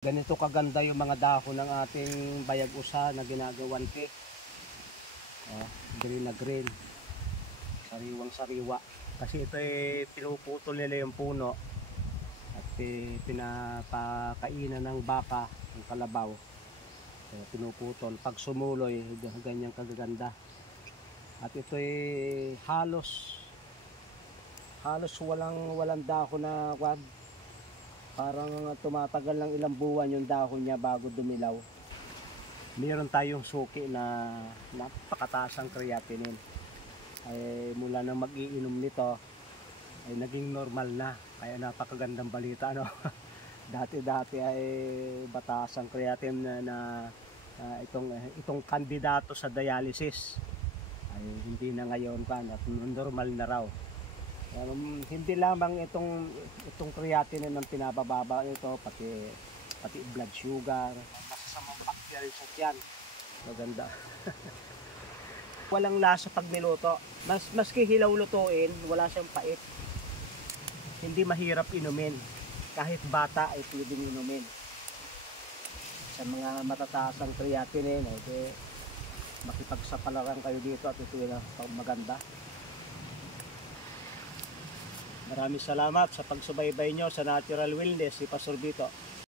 Ganito kaganda yung mga dahon ng ating bayag-usa na ginagawan cake. Green na green. Sariwang sariwa. Kasi ito pinuputol nila yung puno at pinapakainan ng baka, ng kalabaw. Pinuputol. Pag sumuloy, ganyan kagaganda. At ito halos walang dahon na wag. Parang tumatagal ng ilang buwan yung dahon niya bago dumilaw. Meron tayong suki na napakataas ang creatinine. Ay mula nang mag-iinom nito ay naging normal na. Kaya napakagandang balita, no? Dati ay bataas ang creatinine na itong kandidato sa dialysis. Ay hindi na ngayon pa at normal na raw. Hindi lamang itong creatinine ang pinabababa nito, pati blood sugar, masasamang bacteria sa tiyan. Maganda. Walang lasa pag niluto. Maski hilaw lutuin, wala siyang pait. Hindi mahirap inumin. Kahit bata ay pwedeng inumin. Sa mga matataas ang creatinine, makipagsapalaran kayo dito at ito na maganda. Maraming salamat sa pagsubaybay nyo sa Natural Wellness si Pastor Vito.